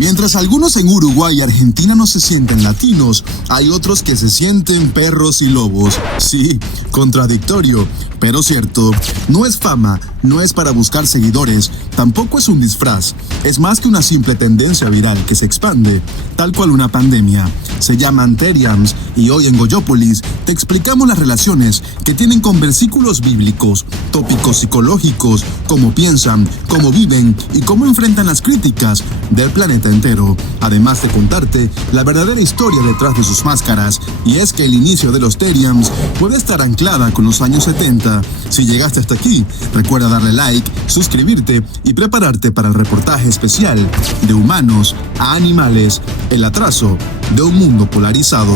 Mientras algunos en Uruguay y Argentina no se sienten latinos, hay otros que se sienten perros y lobos. Sí, contradictorio, pero cierto. No es fama, no es para buscar seguidores, tampoco es un disfraz. Es más que una simple tendencia viral que se expande, tal cual una pandemia. Se llaman Teriams y hoy en Goyópolis te explicamos las relaciones que tienen con versículos bíblicos, tópicos psicológicos, cómo piensan, cómo viven y cómo enfrentan las críticas del planeta entero. Además de contarte la verdadera historia detrás de sus máscaras, y es que el inicio de los Teriams puede estar anclada con los años 70. Si llegaste hasta aquí, recuerda darle like, suscribirte y prepararte para el reportaje especial de humanos a animales, el atraso de un mundo polarizado.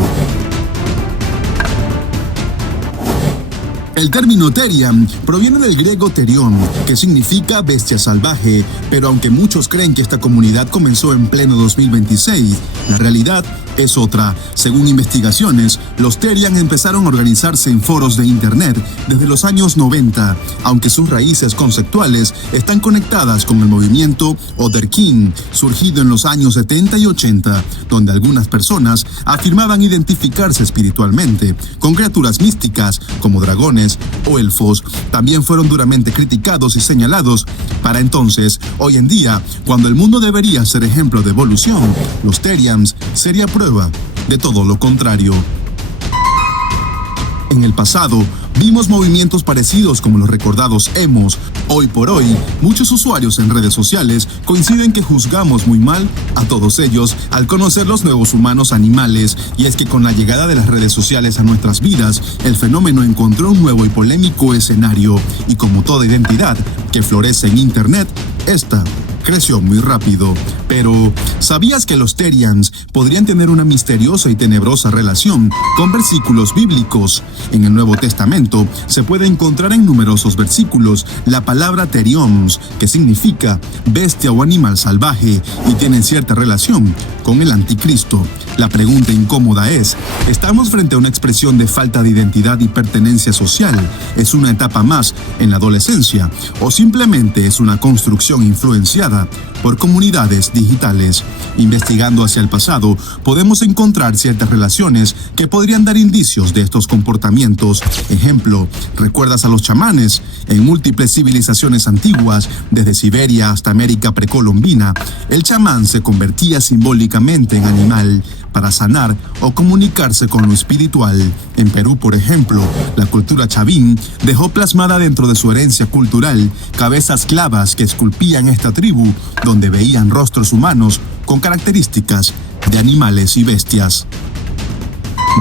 El término Teriam proviene del griego terión, que significa bestia salvaje, pero aunque muchos creen que esta comunidad comenzó en pleno 2026, la realidad es otra. Según investigaciones, los Teriam empezaron a organizarse en foros de internet desde los años 90, aunque sus raíces conceptuales están conectadas con el movimiento Otherkin, surgido en los años 70 y 80, donde algunas personas afirmaban identificarse espiritualmente con criaturas místicas como dragones o elfos. También fueron duramente criticados y señalados. Para entonces, hoy en día, cuando el mundo debería ser ejemplo de evolución, los Teriams sería prueba de todo lo contrario. En el pasado, vimos movimientos parecidos como los recordados emos. Hoy por hoy, muchos usuarios en redes sociales coinciden que juzgamos muy mal a todos ellos al conocer los nuevos humanos animales, y es que con la llegada de las redes sociales a nuestras vidas, el fenómeno encontró un nuevo y polémico escenario, y como toda identidad que florece en internet, esta creció muy rápido. Pero, ¿sabías que los Teriams podrían tener una misteriosa y tenebrosa relación con versículos bíblicos? En el Nuevo Testamento se puede encontrar en numerosos versículos la palabra Terioms, que significa bestia o animal salvaje, y tiene cierta relación con el anticristo. La pregunta incómoda es, ¿estamos frente a una expresión de falta de identidad y pertenencia social? ¿Es una etapa más en la adolescencia? ¿O simplemente es una construcción influenciada por comunidades digitales? Investigando hacia el pasado, podemos encontrar ciertas relaciones que podrían dar indicios de estos comportamientos. Ejemplo, ¿recuerdas a los chamanes? En múltiples civilizaciones antiguas, desde Siberia hasta América precolombina, el chamán se convertía simbólicamente en animal para sanar o comunicarse con lo espiritual. En Perú, por ejemplo, la cultura chavín dejó plasmada dentro de su herencia cultural cabezas clavas que esculpían esta tribu, donde veían rostros humanos con características de animales y bestias.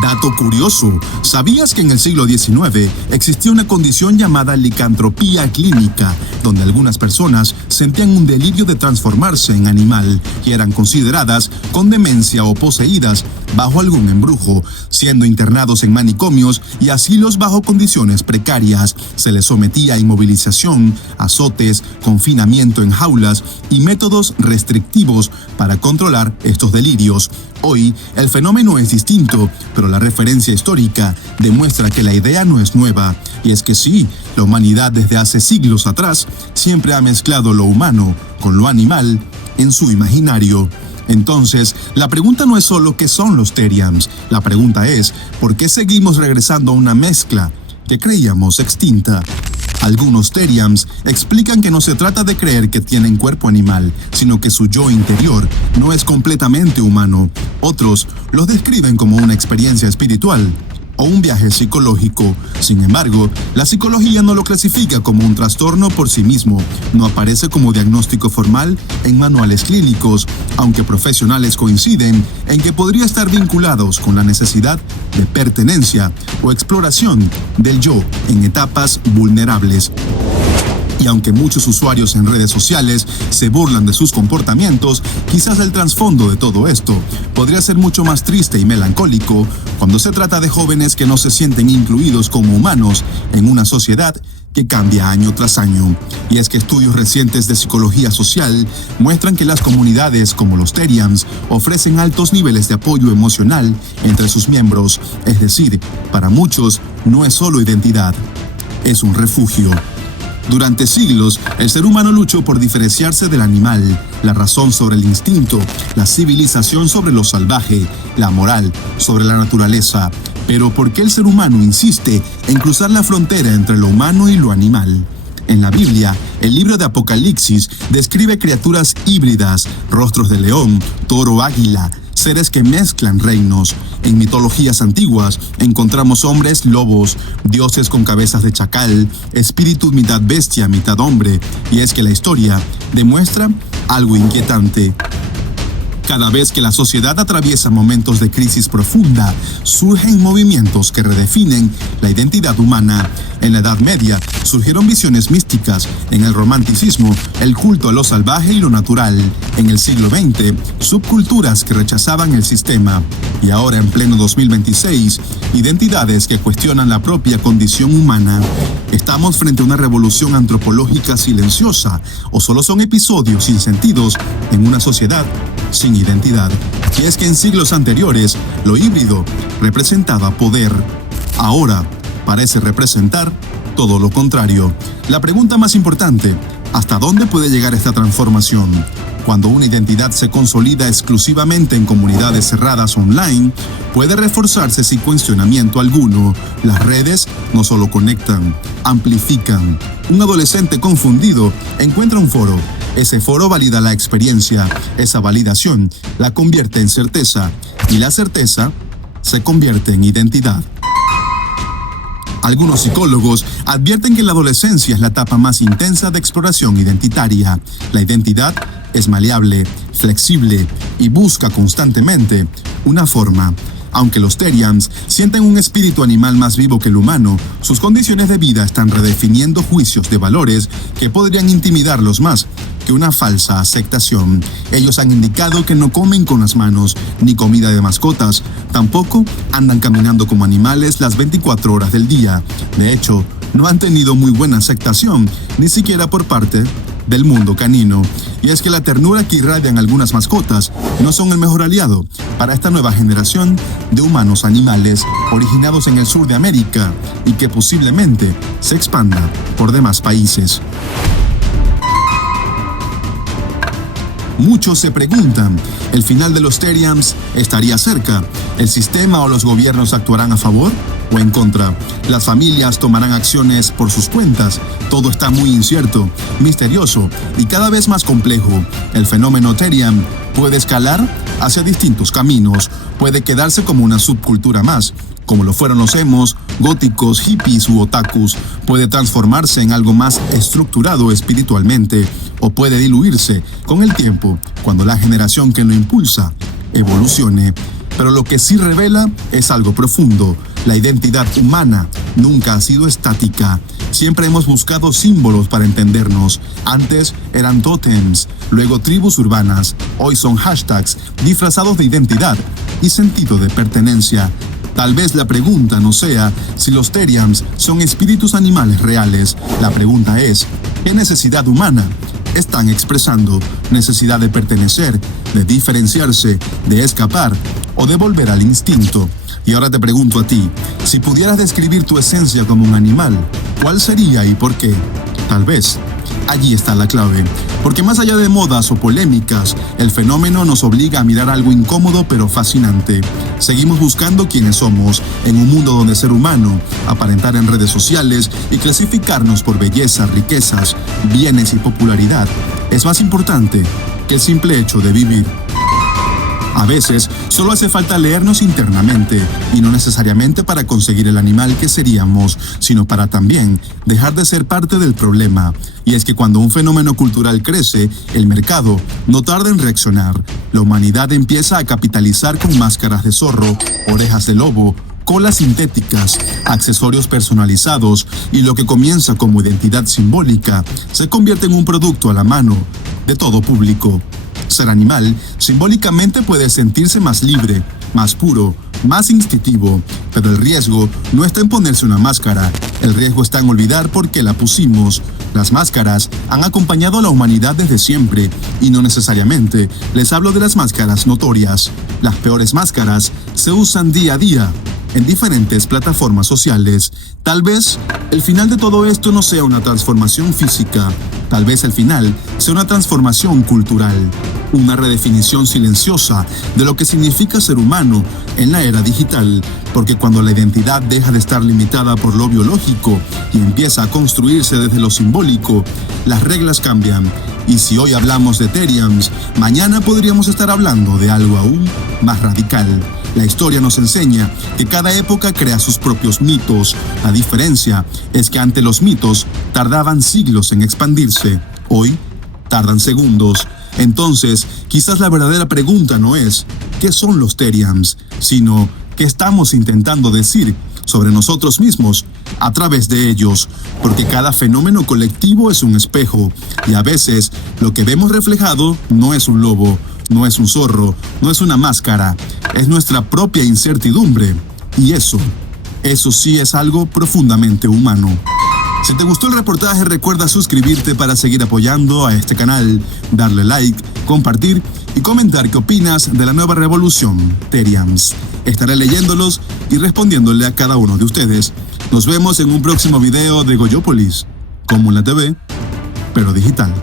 Dato curioso, ¿sabías que en el siglo XIX existía una condición llamada licantropía clínica, donde algunas personas sentían un delirio de transformarse en animal y eran consideradas con demencia o poseídas bajo algún embrujo, siendo internados en manicomios y asilos bajo condiciones precarias? Se les sometía a inmovilización, azotes, confinamiento en jaulas y métodos restrictivos para controlar estos delirios. Hoy, el fenómeno es distinto, pero la referencia histórica demuestra que la idea no es nueva. Y es que sí, la humanidad desde hace siglos atrás siempre ha mezclado lo humano con lo animal en su imaginario. Entonces, la pregunta no es solo qué son los Teriams, la pregunta es ¿por qué seguimos regresando a una mezcla que creíamos extinta? Algunos Teriams explican que no se trata de creer que tienen cuerpo animal, sino que su yo interior no es completamente humano. Otros los describen como una experiencia espiritual o un viaje psicológico. Sin embargo, la psicología no lo clasifica como un trastorno por sí mismo, no aparece como diagnóstico formal en manuales clínicos, aunque profesionales coinciden en que podría estar vinculados con la necesidad de pertenencia o exploración del yo en etapas vulnerables. Y aunque muchos usuarios en redes sociales se burlan de sus comportamientos, quizás el trasfondo de todo esto podría ser mucho más triste y melancólico cuando se trata de jóvenes que no se sienten incluidos como humanos en una sociedad que cambia año tras año. Y es que estudios recientes de psicología social muestran que las comunidades como los Teriams ofrecen altos niveles de apoyo emocional entre sus miembros, es decir, para muchos no es solo identidad, es un refugio. Durante siglos, el ser humano luchó por diferenciarse del animal, la razón sobre el instinto, la civilización sobre lo salvaje, la moral sobre la naturaleza. Pero ¿por qué el ser humano insiste en cruzar la frontera entre lo humano y lo animal? En la Biblia, el libro de Apocalipsis describe criaturas híbridas, rostros de león, toro, águila, seres que mezclan reinos. En mitologías antiguas encontramos hombres lobos, dioses con cabezas de chacal, espíritus mitad bestia, mitad hombre, y es que la historia demuestra algo inquietante. Cada vez que la sociedad atraviesa momentos de crisis profunda, surgen movimientos que redefinen la identidad humana. En la Edad Media surgieron visiones místicas, en el romanticismo, el culto a lo salvaje y lo natural. En el siglo XX, subculturas que rechazaban el sistema. Y ahora, en pleno 2026, identidades que cuestionan la propia condición humana. ¿Estamos frente a una revolución antropológica silenciosa o solo son episodios sin sentidos en una sociedad sin identidad? Y es que en siglos anteriores, lo híbrido representaba poder. Ahora parece representar todo lo contrario. La pregunta más importante, ¿hasta dónde puede llegar esta transformación? Cuando una identidad se consolida exclusivamente en comunidades cerradas online, puede reforzarse sin cuestionamiento alguno. Las redes no solo conectan, amplifican. Un adolescente confundido encuentra un foro. Ese foro valida la experiencia. Esa validación la convierte en certeza. Y la certeza se convierte en identidad. Algunos psicólogos advierten que la adolescencia es la etapa más intensa de exploración identitaria. La identidad es maleable, flexible y busca constantemente una forma. Aunque los Therians sienten un espíritu animal más vivo que el humano, sus condiciones de vida están redefiniendo juicios de valores que podrían intimidarlos más que una falsa aceptación. Ellos han indicado que no comen con las manos, ni comida de mascotas, tampoco andan caminando como animales las 24 horas del día. De hecho, no han tenido muy buena aceptación, ni siquiera por parte del mundo canino. Y es que la ternura que irradian algunas mascotas no son el mejor aliado para esta nueva generación de humanos animales originados en el sur de América y que posiblemente se expanda por demás países. Muchos se preguntan, ¿el final de los Therians estaría cerca? ¿El sistema o los gobiernos actuarán a favor o en contra? ¿Las familias tomarán acciones por sus cuentas? Todo está muy incierto, misterioso y cada vez más complejo. El fenómeno Therian puede escalar hacia distintos caminos, puede quedarse como una subcultura más, como lo fueron los emos, góticos, hippies u otakus, puede transformarse en algo más estructurado espiritualmente, o puede diluirse con el tiempo cuando la generación que lo impulsa evolucione. Pero lo que sí revela es algo profundo. La identidad humana nunca ha sido estática. Siempre hemos buscado símbolos para entendernos. Antes eran tótems, luego tribus urbanas. Hoy son hashtags disfrazados de identidad y sentido de pertenencia. Tal vez la pregunta no sea si los Therians son espíritus animales reales. La pregunta es, ¿qué necesidad humana están expresando? ¿Necesidad de pertenecer, de diferenciarse, de escapar o de volver al instinto? Y ahora te pregunto a ti, si pudieras describir tu esencia como un animal, ¿cuál sería y por qué? Tal vez allí está la clave, porque más allá de modas o polémicas, el fenómeno nos obliga a mirar algo incómodo pero fascinante. Seguimos buscando quiénes somos en un mundo donde ser humano, aparentar en redes sociales y clasificarnos por belleza, riquezas, bienes y popularidad es más importante que el simple hecho de vivir. A veces, solo hace falta leernos internamente, y no necesariamente para conseguir el animal que seríamos, sino para también dejar de ser parte del problema. Y es que cuando un fenómeno cultural crece, el mercado no tarda en reaccionar. La humanidad empieza a capitalizar con máscaras de zorro, orejas de lobo, colas sintéticas, accesorios personalizados, y lo que comienza como identidad simbólica se convierte en un producto a la mano de todo público. Ser animal simbólicamente puede sentirse más libre, más puro, más instintivo, pero el riesgo no está en ponerse una máscara, el riesgo está en olvidar por qué la pusimos. Las máscaras han acompañado a la humanidad desde siempre, y no necesariamente les hablo de las máscaras notorias. Las peores máscaras se usan día a día en diferentes plataformas sociales. Tal vez el final de todo esto no sea una transformación física, tal vez el final sea una transformación cultural, una redefinición silenciosa de lo que significa ser humano en la era digital, porque cuando la identidad deja de estar limitada por lo biológico y empieza a construirse desde lo simbólico, las reglas cambian. Y si hoy hablamos de Teriams, mañana podríamos estar hablando de algo aún más radical. La historia nos enseña que cada época crea sus propios mitos. La diferencia es que ante los mitos tardaban siglos en expandirse. Hoy tardan segundos. Entonces, quizás la verdadera pregunta no es ¿qué son los Teriams?, sino ¿qué estamos intentando decir sobre nosotros mismos a través de ellos? Porque cada fenómeno colectivo es un espejo y a veces lo que vemos reflejado no es un lobo, no es un zorro, no es una máscara, es nuestra propia incertidumbre. Y eso sí es algo profundamente humano. Si te gustó el reportaje, recuerda suscribirte para seguir apoyando a este canal, darle like, compartir y comentar qué opinas de la nueva revolución Teriams. Estaré leyéndolos y respondiéndole a cada uno de ustedes. Nos vemos en un próximo video de Goyopolis, como en la TV, pero digital.